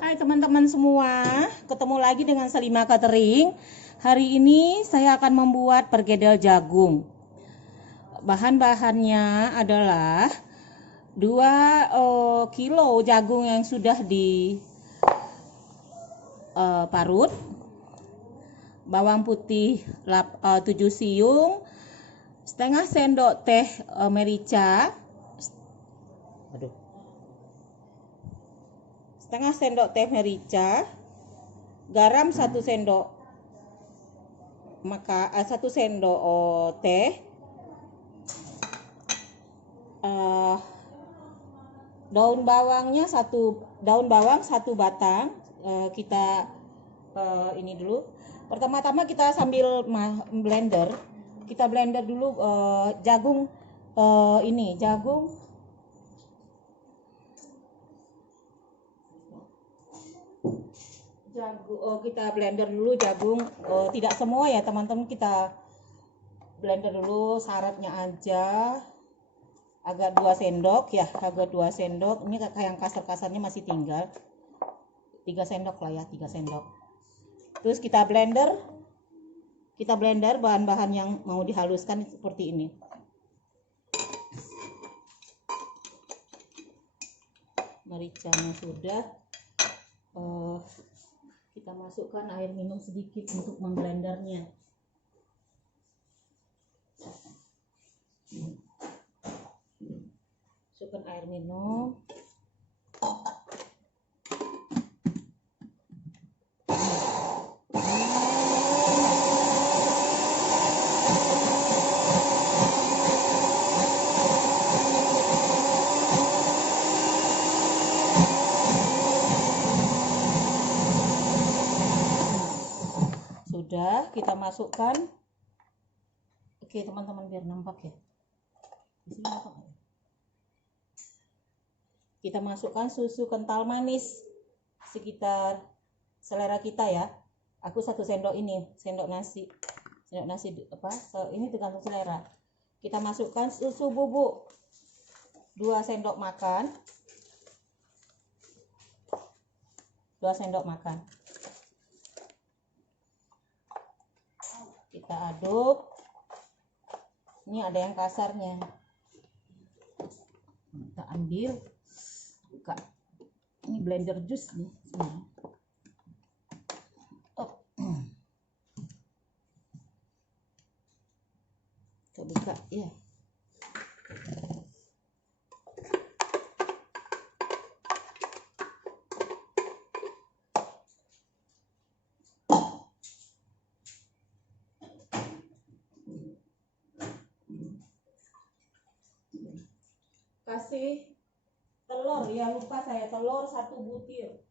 Hai teman-teman semua, ketemu lagi dengan Salima Catering. Hari ini saya akan membuat perkedel jagung. Bahan-bahannya adalah 2 kilo jagung yang sudah diparut, bawang putih 7 siung, setengah sendok teh merica, setengah sendok teh merica, garam 1 sendok teh, daun bawang 1 batang. Kita ini dulu. Pertama-tama kita sambil blender, kita blender dulu jagung. Kita blender dulu jagung, tidak semua ya teman-teman, kita blender dulu syaratnya aja. Agak 2 sendok ya, agak 2 sendok. Ini yang kasar-kasarnya masih tinggal 3 sendok lah ya, 3 sendok. Terus kita blender bahan-bahan yang mau dihaluskan seperti ini. Mericanya sudah, kita masukkan air minum sedikit untuk memblendernya. Masukkan air minum. Sudah, kita masukkan. Oke teman-teman, biar nampak ya. Di sini nampak ya? Kita masukkan susu kental manis sekitar selera kita ya. Aku 1 sendok ini, sendok nasi ini tergantung selera. Kita masukkan susu bubuk 2 sendok makan. 2 sendok makan. Kita aduk. Ini ada yang kasarnya. Kita ambil, buka. Ini blender jus nih. Kita buka ya. Kasih telur ya, lupa saya, telur 1 butir.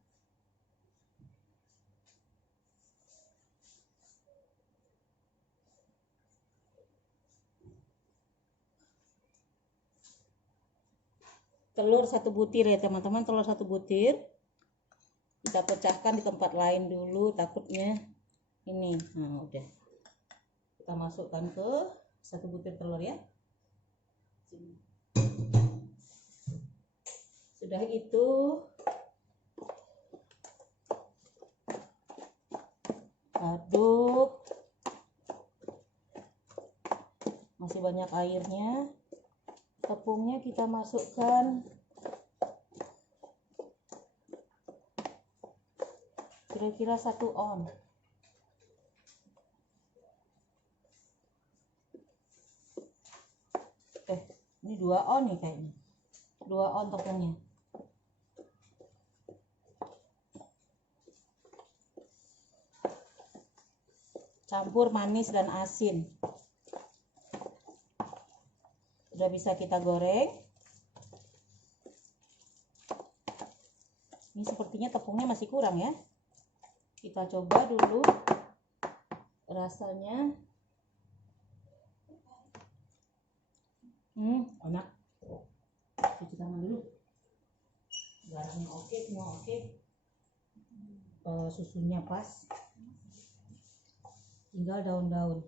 Telur 1 butir ya teman-teman, telur 1 butir. Kita pecahkan di tempat lain dulu, takutnya ini. Nah, udah. Kita masukkan ke 1 butir telur ya. Sudah itu aduk, masih banyak airnya. Tepungnya kita masukkan kira-kira 1 on. Ini 2 on nih kayaknya, 2 on tepungnya. Campur manis dan asin. Sudah bisa kita goreng. Ini sepertinya tepungnya masih kurang ya. Kita coba dulu rasanya. Enak. Cuci tangan dulu. Garamnya oke, semua oke. Susunya pas. Tinggal daun-daun.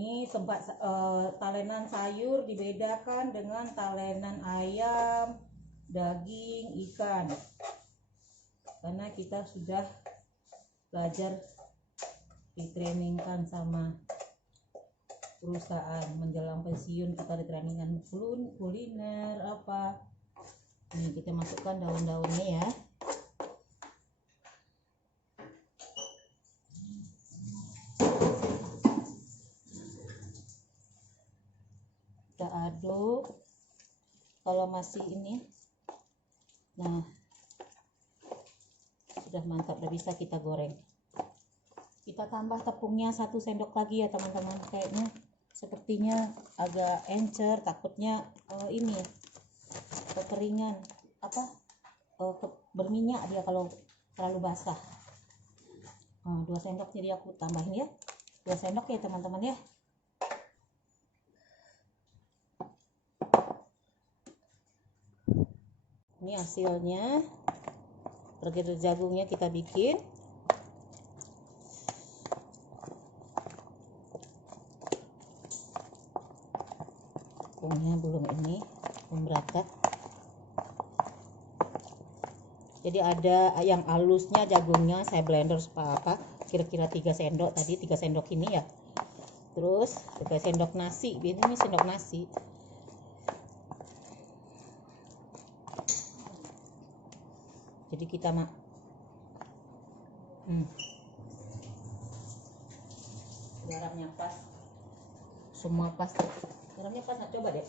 Ini talenan sayur dibedakan dengan talenan ayam, daging, ikan. Karena kita sudah belajar ditrainingkan sama perusahaan menjelang pensiun, kita ditrainingkan kuliner apa. Ini kita masukkan daun-daunnya ya. Kita aduk. Kalau masih ini, nah sudah mantap, udah bisa kita goreng. Kita tambah tepungnya 1 sendok lagi ya teman-teman. Kayaknya sepertinya agak encer, takutnya ini kekeringan berminyak dia kalau terlalu basah. 2 sendok jadi aku tambahin ya, 2 sendok ya teman-teman ya. Ini hasilnya, perkedel jagungnya kita bikin. Tepungnya belum merata. Jadi ada yang halusnya jagungnya saya blender supaya kira-kira 3 sendok tadi, 3 sendok ini ya. Terus 3 sendok nasi, ini sendok nasi. Jadi kita garamnya pas, semua pas. Garamnya pas, nggak, coba deh.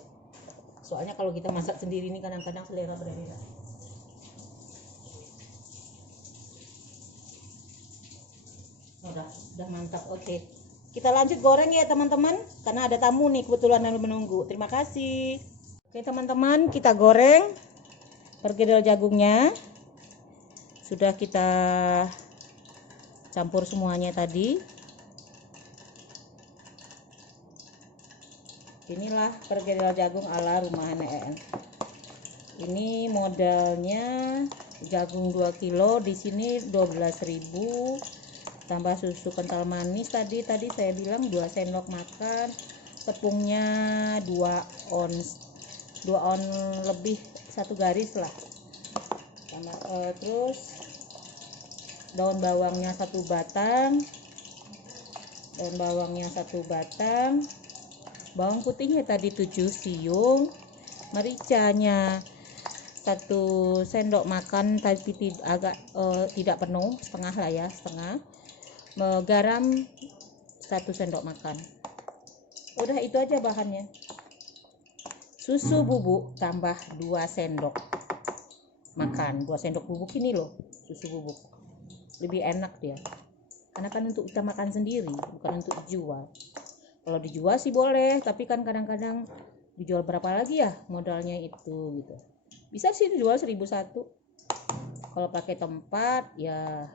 Soalnya kalau kita masak sendiri ini kadang-kadang selera berbeda. Udah mantap. Oke, kita lanjut goreng ya teman-teman, karena ada tamu nih kebetulan yang menunggu. Terima kasih. Oke teman-teman, kita goreng perkedel jagungnya. Sudah kita campur semuanya tadi. Inilah perkedel jagung ala rumahan EN. Ini modalnya jagung 2 kilo, di sini 12.000. Tambah susu kental manis tadi saya bilang 2 sendok makan. Tepungnya 2 ons lebih, 1 garis lah. Terus daun bawangnya 1 batang, bawang putihnya tadi 7 siung, mericanya 1 sendok makan tapi agak tidak penuh, setengah lah ya, setengah. Garam 1 sendok makan. Udah itu aja bahannya. Susu bubuk tambah 2 sendok makan. 2 sendok bubuk ini loh, susu bubuk. Lebih enak dia. Karena kan untuk kita makan sendiri, bukan untuk dijual. Kalau dijual sih boleh, tapi kan kadang-kadang dijual berapa lagi ya modalnya itu gitu. Bisa sih dijual 1.001. Kalau pakai tempat ya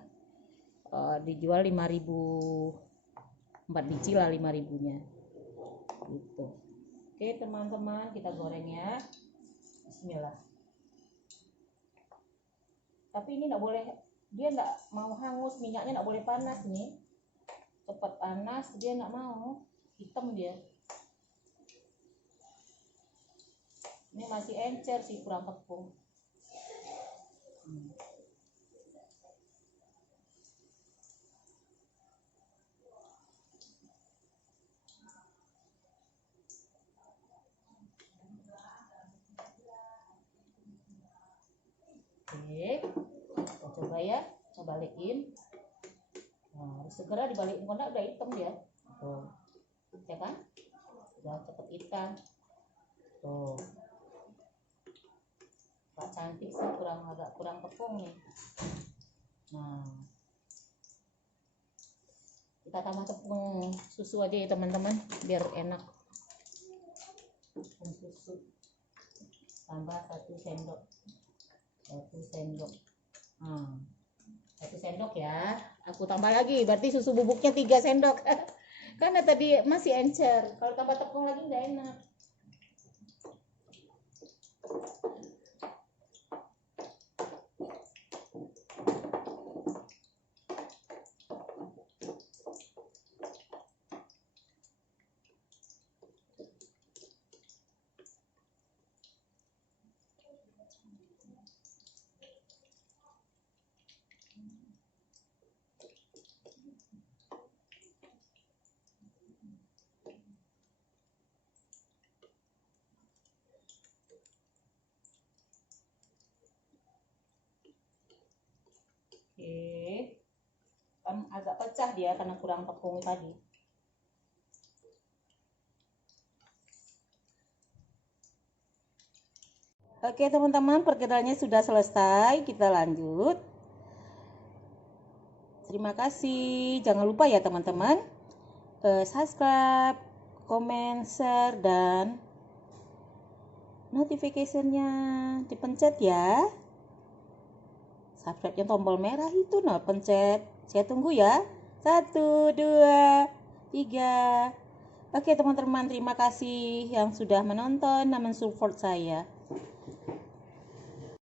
dijual 5.000, 4 biji lah 5.000-nya gitu. Oke teman-teman, kita goreng ya. Bismillah. Tapi ini nggak boleh, dia nggak mau hangus, minyaknya nggak boleh panas nih. Cepat panas dia nggak mau, hitam dia. Ini masih encer sih, kurang tepung. Oke, kita coba ya, kita balikin. Nah, segera dibalikin karena udah hitam dia. Tuh, ya kan? Udah cepet hitam. Tuh, Pak cantik sih, agak kurang tepung nih. Nah, kita tambah tepung susu aja ya teman-teman, biar enak. Tepung susu tambah 1 sendok. 1 sendok. 1 sendok ya. Aku tambah lagi, berarti susu bubuknya 3 sendok. Karena tadi masih encer. Kalau tambah tepung lagi nggak enak. agak pecah dia karena kurang tepung tadi. Oke teman-teman, perkenalannya sudah selesai, kita lanjut. Terima kasih, jangan lupa ya teman-teman, subscribe, komen, share, dan notification-nya dipencet ya. Subscribe-nya tombol merah itu, nah pencet. Saya tunggu ya. 1, 2, 3. Oke teman-teman, terima kasih yang sudah menonton dan mensupport saya.